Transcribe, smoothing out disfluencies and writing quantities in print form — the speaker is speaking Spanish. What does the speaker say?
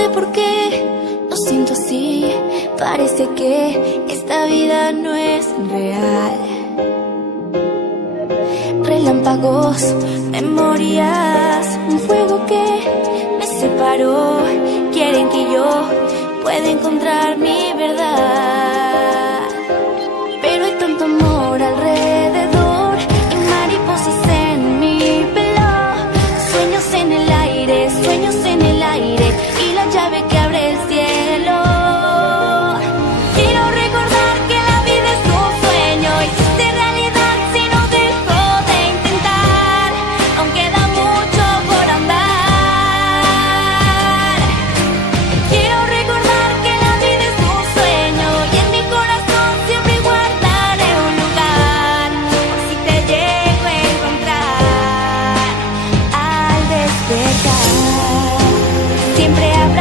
sé por qué lo siento así. Parece que esta vida no es real. Relámpagos, memorias, un fuego que me separó. Quieren que yo pueda encontrar mi verdad, pero hay tanto amor alrededor y mariposas en mi pelo. Sueños en el aire y la llave que abre el cielo. Quiero recordar que la vida es un sueño y se hace realidad si no dejo de intentar. Aún queda mucho por andar. Quiero recordar que la vida es un sueño y en mi corazón siempre guardaré un lugar por si te llego a encontrar al despertar. Siempre habrá